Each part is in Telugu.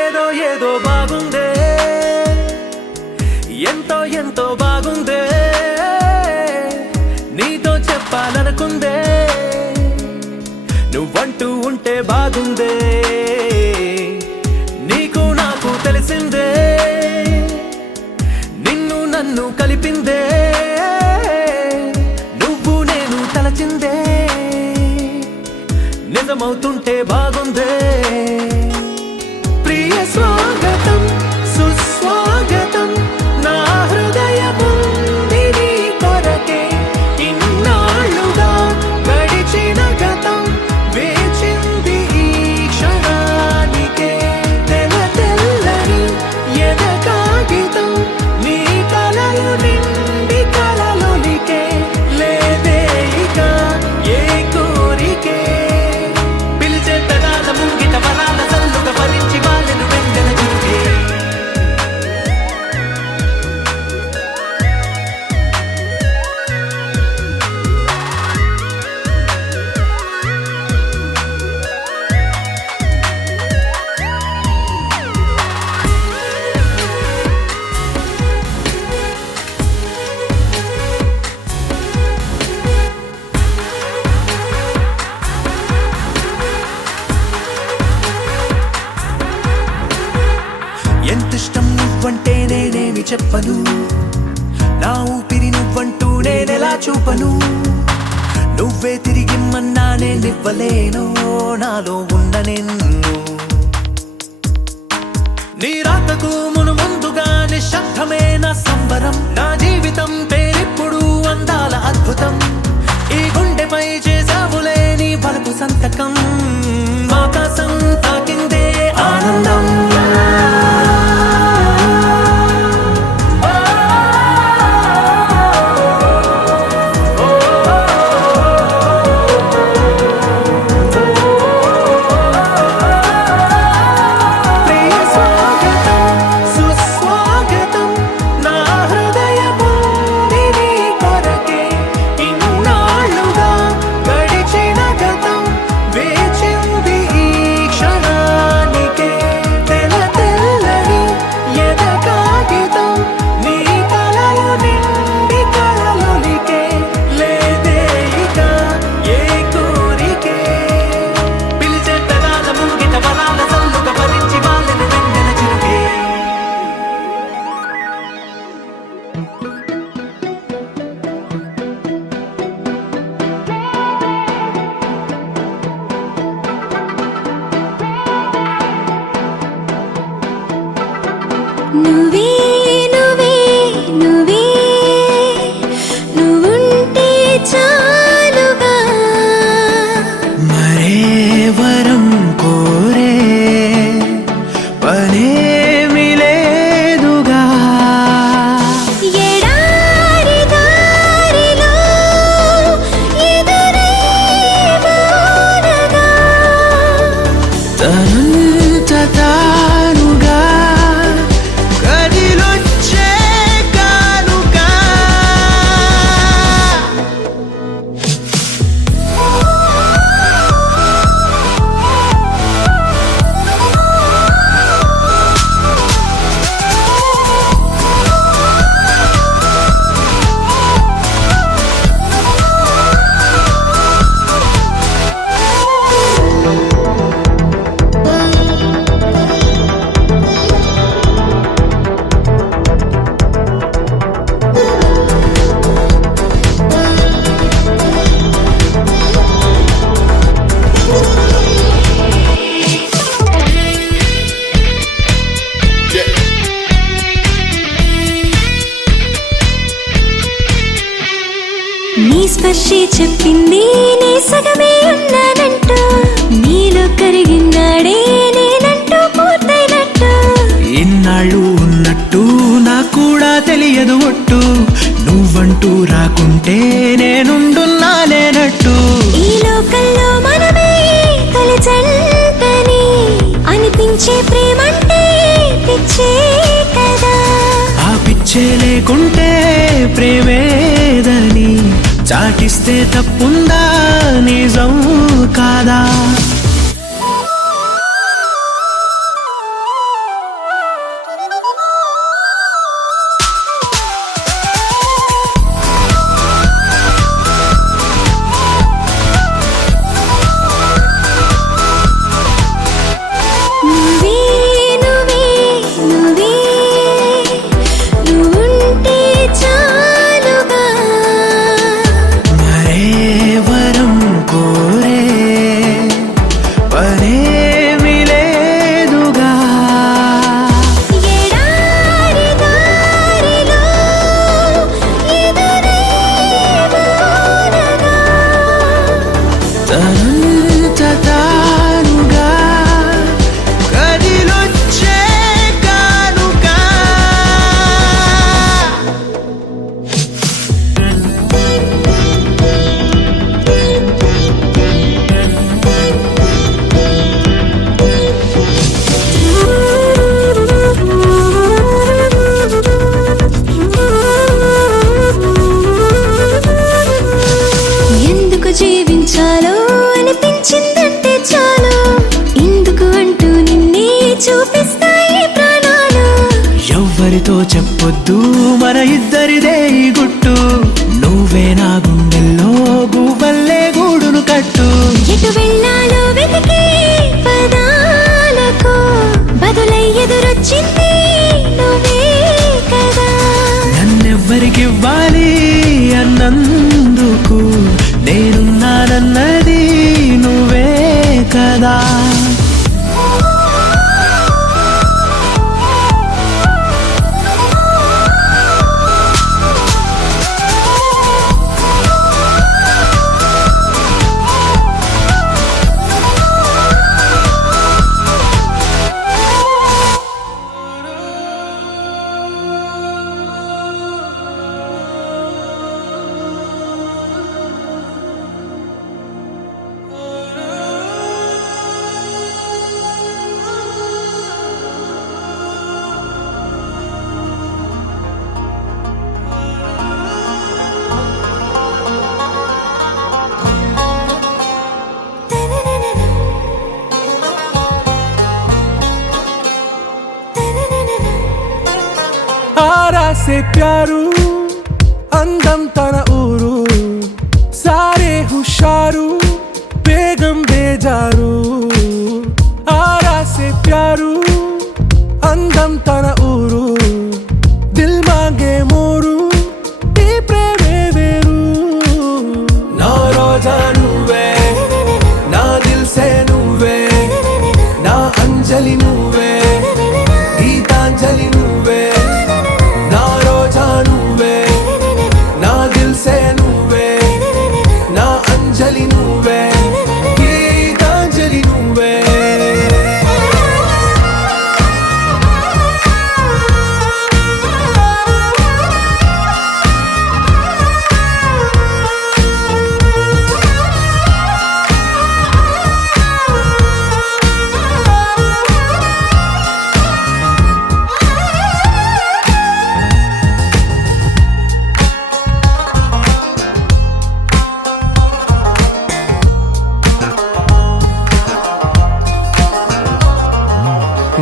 ఏదో ఏదో బాగుందే, ఎంతో ఎంతో బాగుందే, నీతో చెప్పాలనుకుందే, నువ్వంటూ ఉంటే బాగుందే, నీకు నాకు తెలిసిందే, నిన్ను నన్ను కలిపిందే, నువ్వు నేను తలచిందే, నిజమవుతుంటే బాగుందే. ప్రియ స్వాగతం సుస్వాగతం నా హృదయముంది నీ కొరకే, ఇన్నాళ్ళుగా గడిచిన గతం వేచింది ఈ క్షణానికే, తెల్ల తెల్లని ఎద కాగితం నీ కలలు నిండి కలలొలికే, లేదే ఇక ఏ కోరికే, పిలిచే పెదాల ముంగిట వరాల సల్లుగా భరించి వాళ్ళను వెంటన చూపే. ఎంతిష్టం నువ్వంటే నేనేమి చెప్పను, నా ఊపిరి నువ్వంటూ నేనెలా చూపను, నువ్వే తిరిగిమ్మన్నా నేనివ్వలేను నాలో ఉన్న నిన్ను, నీ రాతకు మును ముందుగా నిశ్శబ్దమే నా సంబరం, నా జీవితం పేరిప్పుడు అందాల అద్భుతం, ఈ గుండెపై చేసావులే నీ బలపు సంతకం, ఆకాశం తాకిందే ఆనందం. నువ్వే నువ్వే నువ్వే నువ్వుంటే చాలుగా, మరే వరం కోరే పనేమి లేదుగా, ఎడారి దారిలో ఎదురై వానగా, తనంత తానుగా కదిలొచ్చే కానుగా. నీ స్పర్శే చెప్పింది నీ సగమే ఉన్నానంటూ, నీలో కరిగినాడే నేనంటూ పూర్తయినట్టు, ఇన్నాళ్ళు ఉన్నట్టు నాకు కూడా తెలియదు ఒట్టు, నువ్వంటూ రాకుంటే నేనుండున్నా లేనట్టు, ఈ లోకల్లో మనమే తొలి జంటని అనిపించే ప్రేమంటే పిచ్చే కదా, ఆ పిచ్చే లేకుంటే ప్రేమేదని చాటిస్తే తప్పుందా నిజం కాదా. ముద్దు మన ఇద్దరిదే ఈ గుట్టు నువ్వే నా గుండెల్లో గువ్వల్లే గూడును కట్టు ఎటు వెళ్ళాలో వెతికే పదాలకు బదులై ఎదురొచ్చింది నువ్వే కదా నన్నెవ్వరికివ్వాలి అన్నందుకు నేనున్నానన్నది నువ్వే కదా आरा से प्यारू అందం తన ఊరు సారే హుషారు బేగం బేజారు ఆరా से प्यारू అందం తన ఊరు దిల్ మాంగే మోరు ఈ ప్రేమే వేరు నా రోజా నువ్వే నా దిల్ సే నువ్వే నా అంజలి నువ్వే గీతాంజలి నువ్వే నా రోజా నువ్వే నా దిల్ సే నువ్వే నా అంజలి నువ్వే గీతాంజలి నువ్వే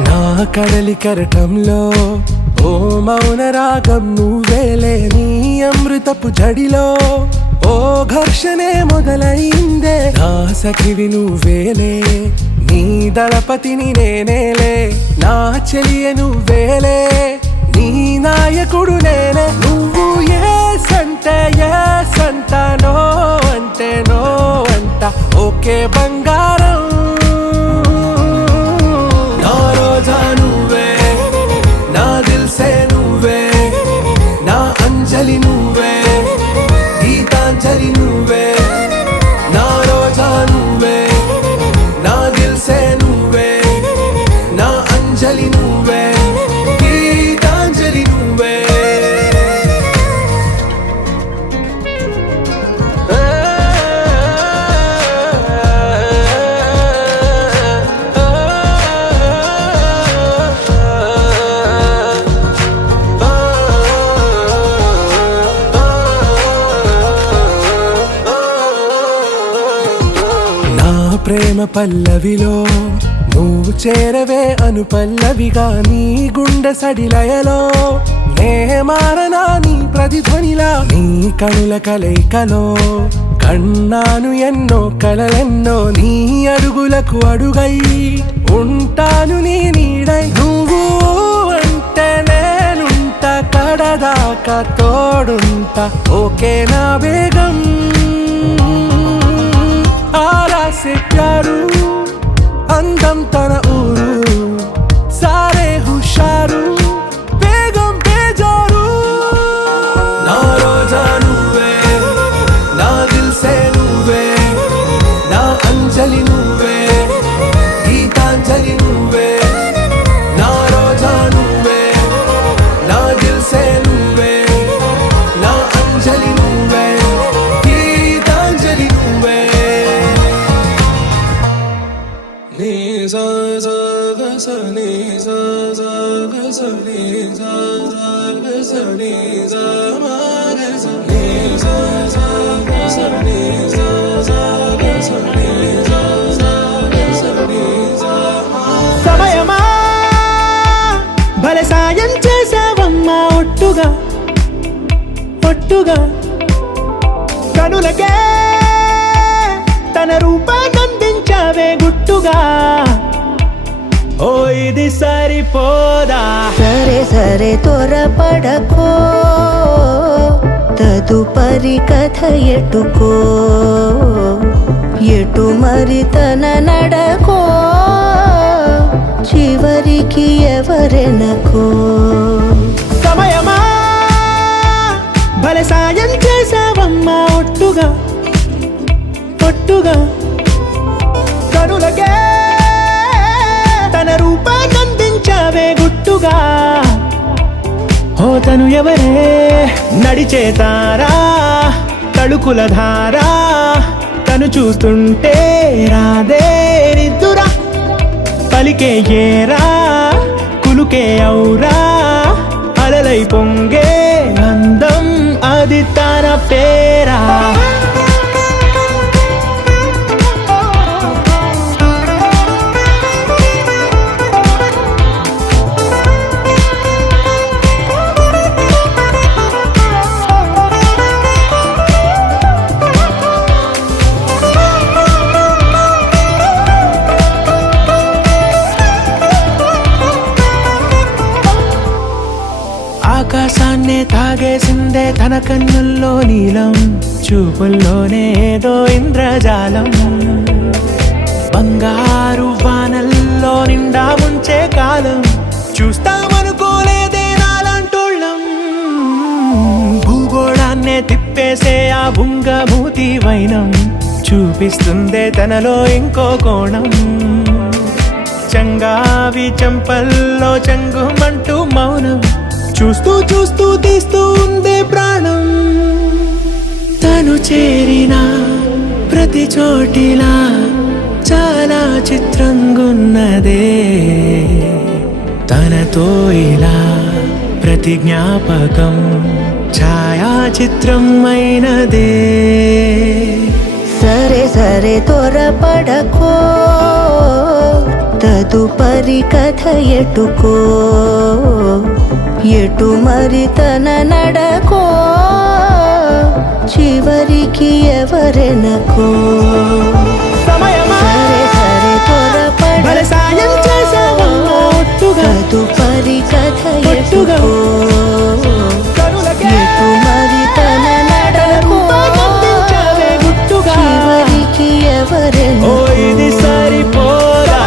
నా కడలి కరటంలో ఓ మౌన రాగం నువ్వేలే నీ అమృతపు జడిలో ఓ ఘర్షణే మొదలైందే నా సఖివి నువ్వేలే నీ దళపతిని నేనేలే నా చెలియ నువ్వేలే నీ నాయకుడు నేనే నువ్వు ఏ సంట నో అంటే నో అంట ఓకే బంగారం నా రోజా నువ్వే నా దిల్ సే నువ్వే నా అంజలి నువ్వే గీతాంజలి నువ్వే నా రోజా నువ్వే నా దిల్ సే నువ్వే నా అంజలి నువ్వే గీతాంజలి నువ్వే ప్రేమ పల్లవిలో నువ్వు చేరవే అను పల్లవిగా నీ గుండె సడిలయలో నే మారనా నీ ప్రతిధ్వనిలా నీ కనుల కలయికలో కన్నాను ఎన్నో కలలెన్నో నీ అడుగులకు అడుగై ఉంటాను నీ నీడై నువ్వు అంటే నేనుంట కడదాకా తోడుంటా ఓకే నా బేగం आरा से प्यारू అందం తన ఊరు సారే హుషారు బేగం బేజారు నా రోజా నువ్వే నా దిల్ సే నువ్వే నా అంజలి నువ్వే గీతాంజలి నువ్వే నా రోజా నువ్వే నా దిల్ సే నువ్వే నా అంజలి నువ్వే గీతాంజలి నువ్వే నీ సా సా గ స నీ సా సా గ స నీ సా సా గ స నీ సా మా గ స నీ సా సా గ స నీ సా సా గ స నీ సా సా గ స నీ సా మా సమయమా భలే సాయం చేసావమ్మ చేసావమ్మా ఒట్టుగా ఒట్టుగా కనులకే తన రూపాన్నందించావే గుట్టుగా ఓ ఇది సరిపోదా సరే సరే త్వరపడకో తదుపరి కథ ఎటుకో ఎటు మరి తన నడకో చివరికి ఎవరెనకో సమయమా భలే సాయం చేసావమ్మా ఒట్టుగా ఒట్టుగా కనులకే తన రూపాన్నందించావే గుట్టుగా ఓ తను ఎవరే నడిచే తారా తడుకుల ధారా తను చూస్తుంటే రాదే నిద్దురా పలికే ఏరా కులుకే ఔరా అలలై పొంగే అందం అది తన పేరా ఆకాశాన్నే తాగేసిందే తన కన్నుల్లో నీలం చూపుల్లోనే ఏదో ఇంద్రజాలం బంగారు వానల్లో నిండా ఉంచే కాలం చూస్తామనుకోలేదే నాలాంటోళ్ళం భూగోళాన్నే తిప్పేసే ఆ బుంగమూతి వైనం చూపిస్తుందే తనలో ఇంకో కోణం చంగావి చంపల్లో చంగుమంటూ మౌనం చూస్తూ చూస్తూ తీస్తూ ఉందే ప్రాణం తను చేరిన ప్రతి చోటిలా చాలా చిత్రంగున్నదే తనతో ఇలా ప్రతి జ్ఞాపకం ఛాయాచిత్రం అయినదే సరే సరే త్వరపడకో తదుపరి కథ ఎటుకో ఎటు మరి తన నడకో చివరికి ఎవరెనకో సమయమా సరే సరే భలే సాయం చేసావమ్మా ఒట్టుగా తదుపరి కథ ఒట్టుగా ఎటుకో కనులకే ఎటు మరి తన నడకో రూపాన్నందించావే గుట్టుగా చివరికి ఓ ఎవరెనకో ఇది సరిపోదా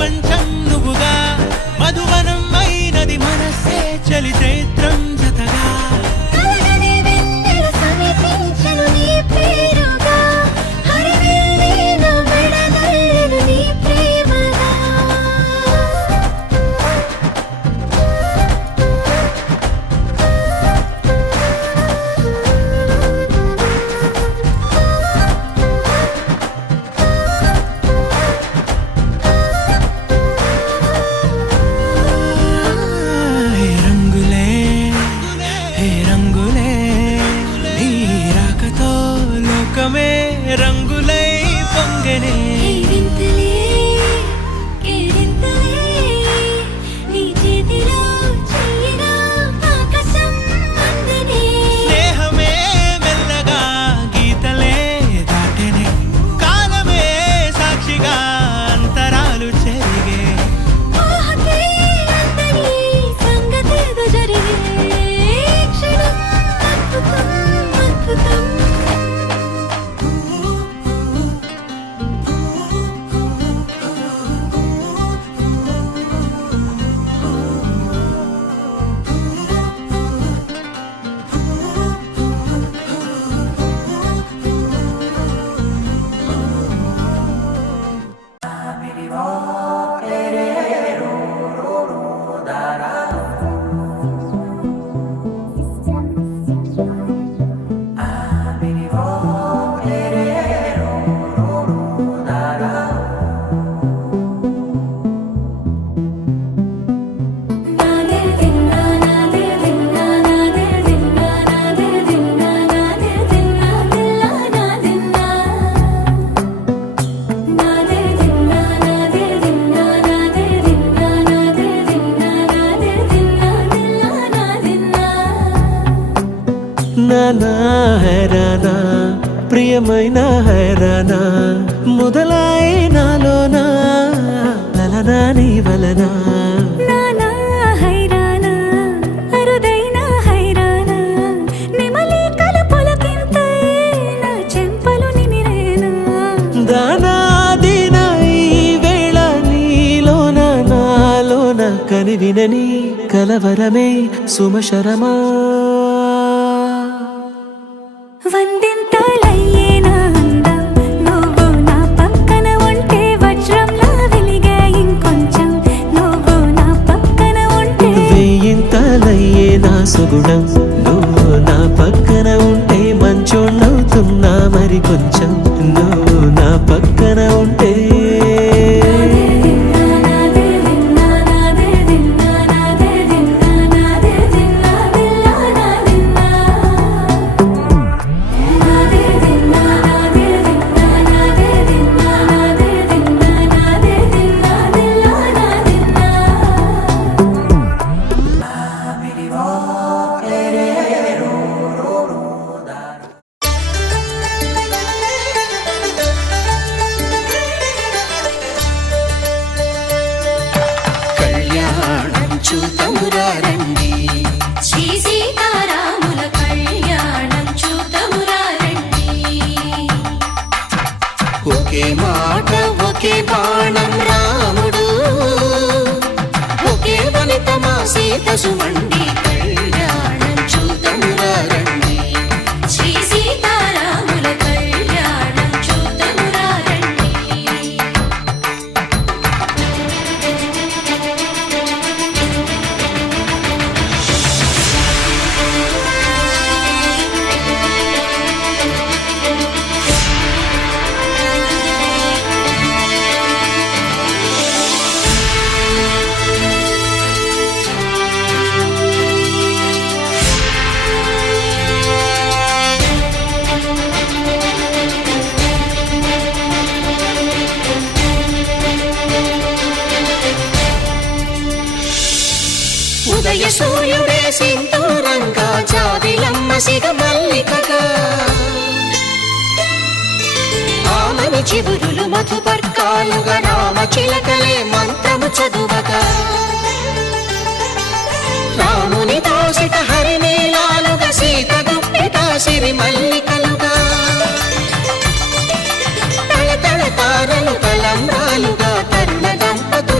ప్రపంచం నువ్వుగా మధువనం అయినది మనసే చలి చైత్రం జతగా కలగని వెన్నెల సమీపించెను నీ పేరుగా హరివిల్లి నా మెడనల్లెను నీ ప్రేమగా హే రంగులే హే రంగులే నీ రాకతో లోకమే రంగులై పొంగనే ఈ వింతలే కేరింతలే నీ చేతిలో చెయ్యిగా ఆకాశం అందనే స్నేహమే మెల్లగా గీతలే దాటెనే కాలమే సాక్షిగా అంతరాలు చెరిగే ఊహకే అందని సంగతేదో జరిగే క్షణం అద్భుతం అద్భుతం నాదే దిన్నా నాదే దిన్నా నాదే దిన్నా నాదే దిన్నా నాదే దిన్నా దిల్లా నాదిన్నా నాదే దిన్నా నాదే దిన్నా నాదే దిన్నా నాదే దిన్నా నాదే దిన్నా దిల్లా నాదిన్నా నానా హైరానా ప్రియమైన హైరానా మొదలై నాలోనా లలనా నీ వలనా నానా హైరానా అరుదైన హైరానా నెమలి కలుపులకింతై నా చెంపలు నిమిరేనా దానాదిన ఈ వేళ నీలోన నాలోన కనివినని కలవరమే సుమశరమా వందింతలయ్యేనా అందం నువ్వు నా పక్కన ఉంటే వజ్రంలా వెలిగే ఇంకొంచెం నువ్వు నా పక్కన ఉంటే వేయింతలయ్యే నా సుగుణం నువ్వు నా పక్కన ఉంటే మంచోళ్ళవుతున్నా మరి కొంచెం నువ్వు నా పక్కన ఉంటే నాదే దిన్నా నాదే దిన్నా నాదే దిన్నా నాదే దిన్నా దిల్లా నాదిన్నా నాదే దిన్నా నాదే దిన్నా నాదే దిన్నా నాదే దిన్నా నాదే దిన్నా దిల్లా నాదిన్నా కళ్యాణం చూతమురారండి శ్రీ సీతారాముల కళ్యాణం చూతమురా రండి ఒకే మాట ఒకే బాణం రాముడు ఒకే వనిత మా సీత సుమండి కళ్యాణం చూతమురారండి శ్రీ సీతారాముల కళ్యాణం చూతమురా రండి ఉదయ సూర్యుడే సింధూరంగా జాబిలమ్మ సిగ మల్లికగా ఆమని చివురులు మధుపర్కాలుగా రామ చిలకలే మంత్రము చదువగా రాముని దోసిట హరినీలాలుగా సీత గుప్పిట సిరి మల్లికలుగా తళతళ తారలు తలంబ్రాలుగా తరుణ దంపతులు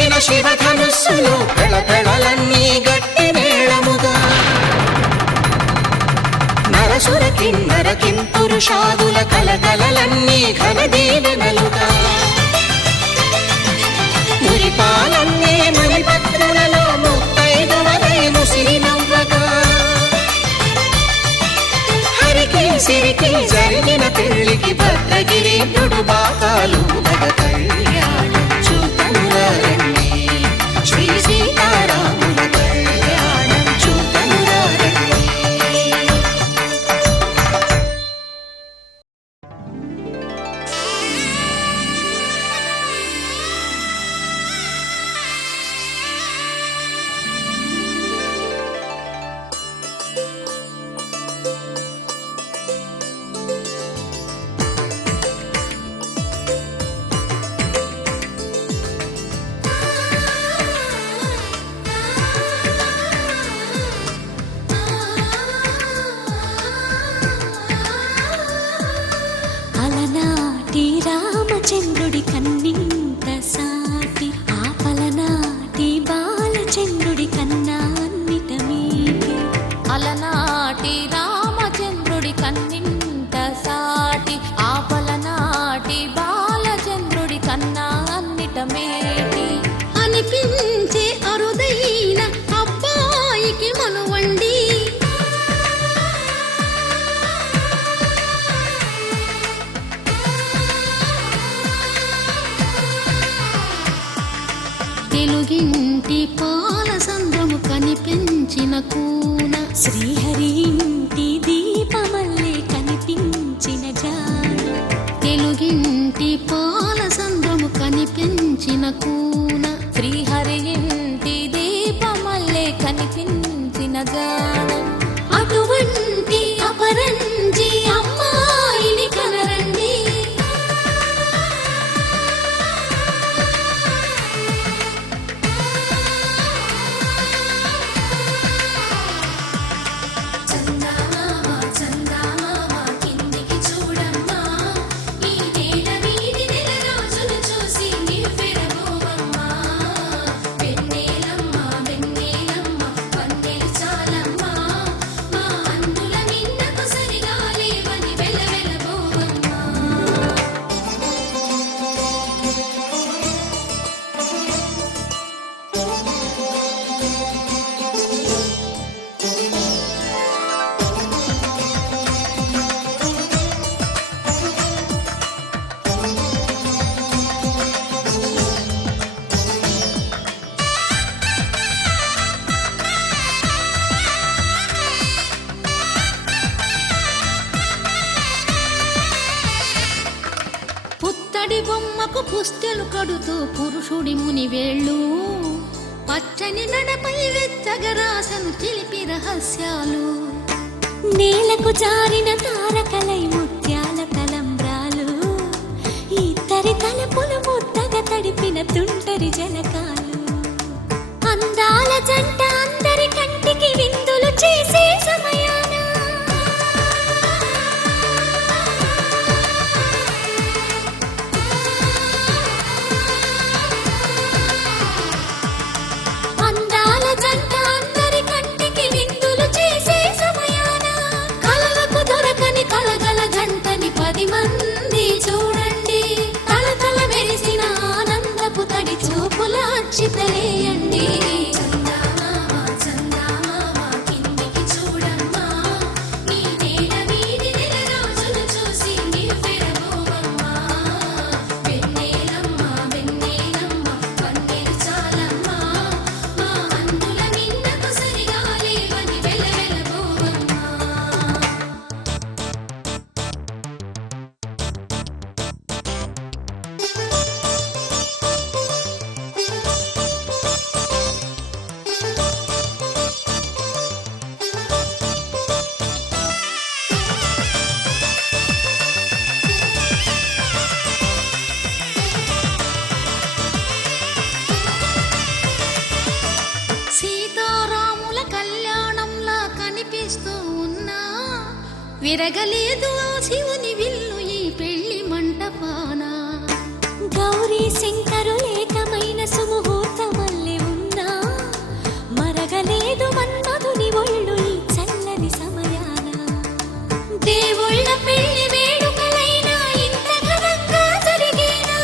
ధరించిన శివధనుస్సులు పెళపెళలన్నీ గట్టి మేళముగా నరసుర కిన్నర కింపురుషాదుల కలకలలన్నీ ఘన దీవెనలుగా మురిపాలన్నీ మణిపత్రులలో ముత్తైదువలై ముసిరి నవ్వగా హరికి సిరికి జరిగిన పెళ్లికి భద్రగిరీంద్రుడు బాకాలు మగ కళ్యాణం చూతనురండి శ్రీ సీతారాముల కళ్యాణం చూతనురండి. అలనాటి రామచంద్రుడి కన్నింత సాటి ఆపలనాటి బాలచంద్రుడి కన్నా అన్నిట మీటి. అలనాటి రామచంద్రుడి కన్నింత సాటి ఆపలనాటి బాలచంద్రుడి కన్నా అన్నిట మేటి అనిపించే అరుదైన అబ్బాయికి మనువండి తెలుగింటి పాల సంద్రము కనిపించిన కూన శ్రీహరి ఇంటి దీపమల్లే కనిపించిన జాడ. తెలుగింటి పాల సంద్రము కనిపించిన కూన శ్రీహరి ఇంటి దీపమల్లే కనిపించిన గానం అటువంటి అపరంజి అమ్మాయిని కనరండి. చందమామ చందమామ కిందికి చూడమ్మా ఈ నేల వీధి నెల రోజులు చూసి నివ్వెరబోవమ్మా. వెన్నెలమ్మ వెన్నెలమ్మ వన్నెలు చాలమ్మా మా అందుల మిన్నకు సరిగా లేవని వెలవెలబోవమ్మా. పుత్తడి బొమ్మకు పుస్తెలు కడుతూ పురుషుడి ముని వేళ్ళు పచ్చని నడపై వెచ్చగరాసను చిలిపి రహస్యాలు. నేలకు జారిన తారకలై ముత్యాల తలంబ్రాలు ఇద్దరి తలపులు ముద్దగా తడిపిన తుంటరి జలకాలు. అందాల జంట అందరి కంటికి విందులు చేసే సమయాన అందాల జంట అందరి కంటికి విందులు చేసే సమయాన కలలకు దొరకని కలగల జంటని 10 మంది చూడండి. తలతల మెరిసిన ఆనందపు తడి చూపుల అచ్చితలేయండి. చందమామ చందమామ కిందికి చూడమ్మా ఈ నేల వీధి నెల రోజులు చూసి నివ్వెరబోవమ్మా. వెన్నెలమ్మ వెన్నెలమ్మ వన్నెలు చాలమ్మా మా అందుల మిన్నకు సరిగా లేవని వెలవెలబోవమ్మా. సీతారాముల కళ్యాణంలా కనిపిస్తూ ఉన్నా విరగలేదు ఆ శివుని విల్లు ఈ పెళ్లి మంటపాన. గౌరీ శంకరులేకమైన సుముహూర్త దేవుళ్ళ పెళ్లి వేడుకలైనా ఇంత ఘనంగా జరిగేనా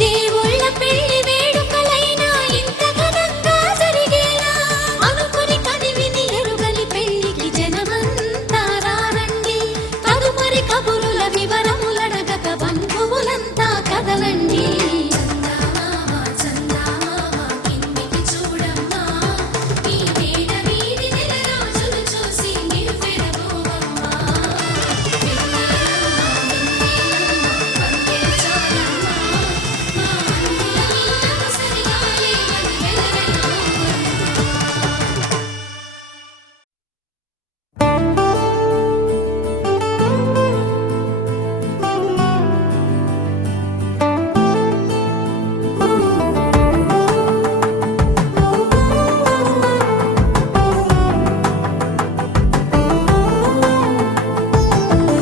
దేవుళ్ళ పెళ్లి వేడుకలైనా ఇంత ఘనంగా జరిగేనా అనుకుని కదివిని ఎరుగని పెళ్లికి జనమంతా రారండి తదుపరి కబురుల వివరములడగక బంధువులంతా కదలండి చందమామ కిందికి చూడమ్మా ఈ వేళ వీధి నెల రోజులు చూసి నివ్వెరపోవమ్మా వందే చాలమ్మా మా అన్నయ్య నీకు సరిగా లేవని వెలవెలబోవమ్మా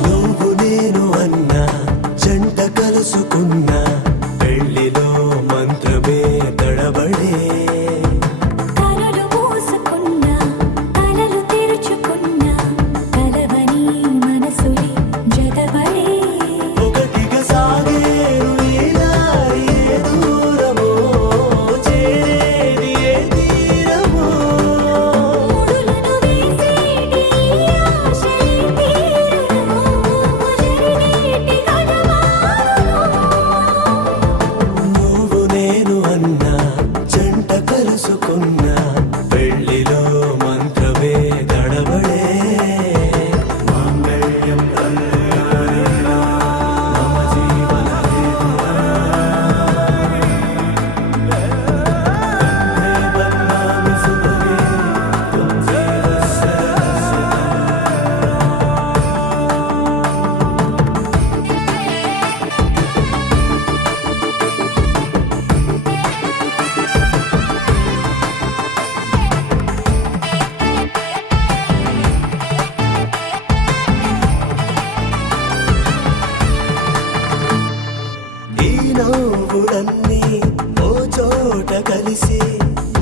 నువ్వు నేను అన్నా జంట కలుసుకున్నా పెళ్లిలో మంత్రమే తడబడే కలలు మూసుకున్నా కలలు తెరుచుకున్నా కలవని మనసులే జతబడే ఒకటిగా సాగేరు ఈ దారి ఏ దూరమో చేరేది ఏ తీరమో ముడులను వేసేటి ఆశలే తీరును జరిగేటి కథమారును నువ్వు నేను అన్నా జంట కలుసుకున్నా పెళ్లిలో మంత్రమే తడబడే మాంగళ్యం కళ్యాణేన మమ జీవన బంధామి సుభగే తుమ్ జీవ సరస్వతి ఈ నవ్వులన్నీ ఓ చోట కలిసి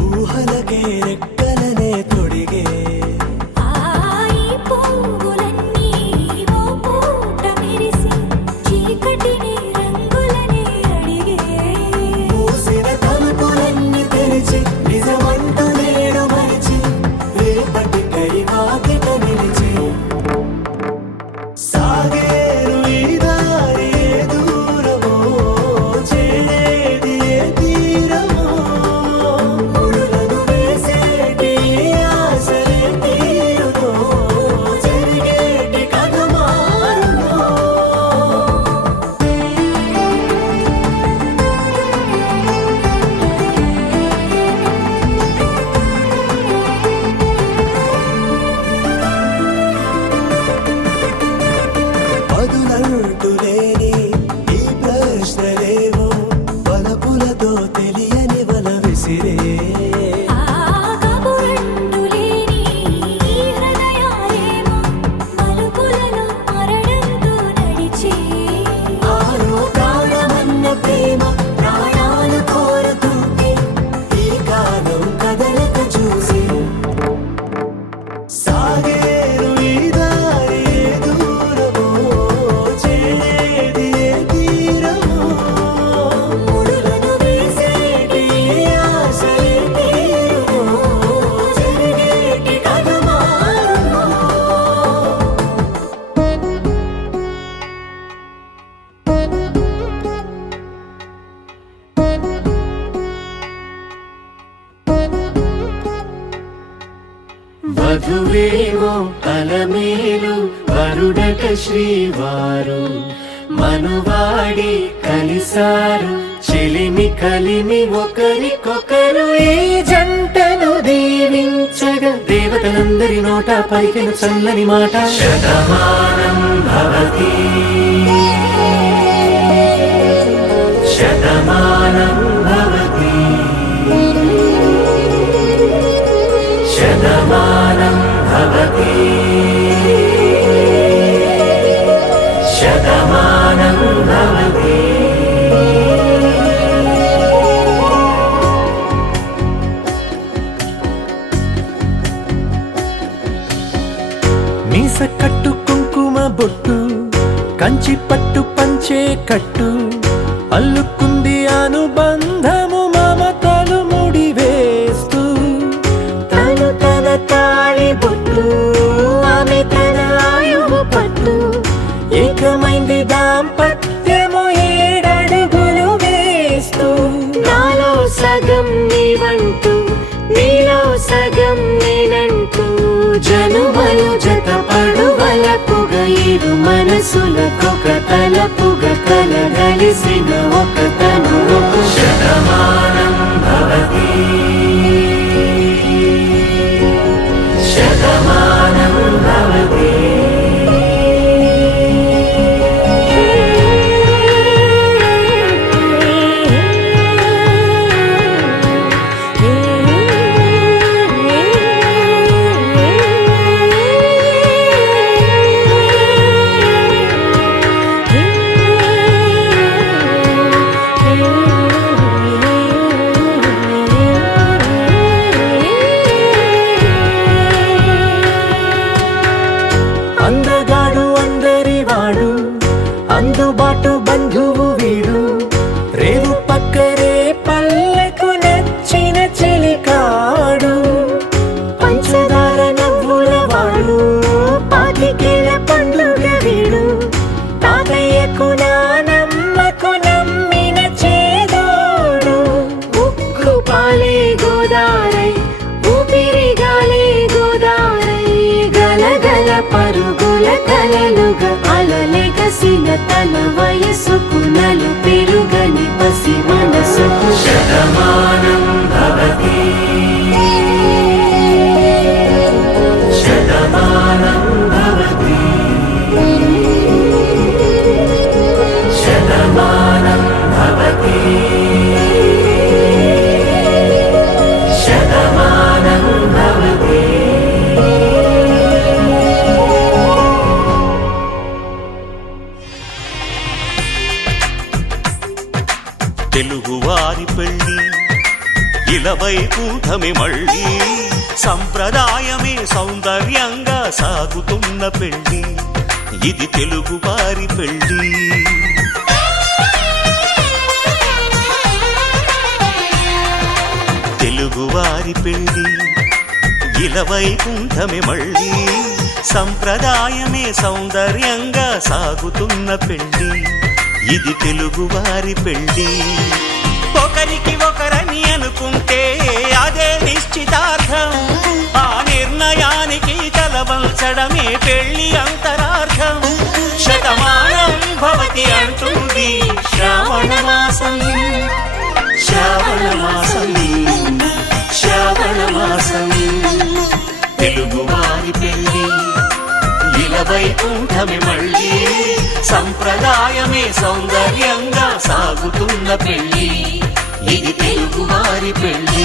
ఊహలకే రెక్కలనే తొడిగే ఈ పువ్వులన్నీ ఓ పూట మెరిసి చీకటిని రంగులనే అడిగే మూసిన తలుపులన్నీ తెరిచి నిజమంటూ నేడు మరిచి రేపటికై వాకిట నిలిచి సాగేరు ఈ దారి ఏ దూరమో చేరేది ఏ తీరమో ముడులను వేసేటి ఆశలే తీరునో జరిగేటి కథ మారునో పదులంటూ లేని ఈ ప్రశ్నలేవో వలపులతో తెలియని వల విసిరే కబురంటూ లేని ఈ హృదయాలేమో మలుపులలో మరణంతో నడిచే ఆరో ప్రాణమన్న ప్రేమ ప్రాణాలు కోరుతుంటే ఈ కాలం కదలక చూసి సాగేరు ఈ దారి ఏ దూరమో చేరేది ఏ తీరమో ముడులను వేసేటి ఆశలే తీరునో జరిగేటి కథ మారునో వధువేవో అలమేలు వరుడట శ్రీవారు మనువాడి కలిసారు చెలిమి కలిమి ఒకరికొకరు ఈ జంటను దీవించగా దేవతలందరి నోట పలికిన చల్లని మాట శతమానం భవతి శతమానం భవతి శతమానం భవతి శతమానం భవతి కంచి పట్టు పంచే కట్టు అల్లుకుంది అనుబంధము మమతలు ముడివేస్తూ తను తన తాళి బొట్టు ఆమె తన ఆయువు పట్టు ఏకమైంది దాంపత్యము 7 అడుగులు వేస్తూ నాలో సగం నీవంటూ నీలో సగం నేనంటూ జనుమలు జతపడు వలపుగ ఇరు మనసులకొక తలపుగ కలగలిసిన ఒక తను శతమానం భవతి శతమానం భవతి అందగాడు అందరివాడు అందుబాటు బంధువు వీడు రేవు పక్కరే పల్లెకు నచ్చిన చెలికాడు పంచదార నవ్వుల వాడు పాతికేల పండుగ వీడు తాతయ్యకు నానమ్మకు నమ్మిన చేదోడు ఉక్కు పాలే గోదారై ఊపిరి గాలే గోదారై గలగల పరుగుల కలలుగా అలలెగసిన తన వయసుకు నలు పెరుగని పసి మనసుకు శతమానం భవతి శతమానం భవతి శతమానం భవతి శతమానం భవతి తెలుగువారి పెళ్ళి ఇలవైకుంఠమి మళ్ళీ సంప్రదాయమే సౌందర్యంగా సాగుతున్న పెళ్ళి ఇది తెలుగువారి పెళ్ళి తెలుగువారి పెళ్ళి ఇలవైకుంఠమి మళ్ళీ సంప్రదాయమే సౌందర్యంగా సాగుతున్న పెళ్ళి ఇది తెలుగువారి పెళ్ళి ఒకరికి ఒకరని అనుకుంటే అదే నిశ్చితార్థం ఆ నిర్ణయానికి తలవంచడమే పెళ్ళి అంతరార్థం శతమానం భవతి అంటుంది శ్రావణ మాసం శ్రావణ మాసం శ్రావణ మాసం తెలుగువారి పెళ్ళి ఇలవైకుంఠమి మళ్ళీ సంప్రదాయమే సౌందర్యంగా సాగుతున్న పెళ్ళి ఇది తెలుగువారి పెళ్ళి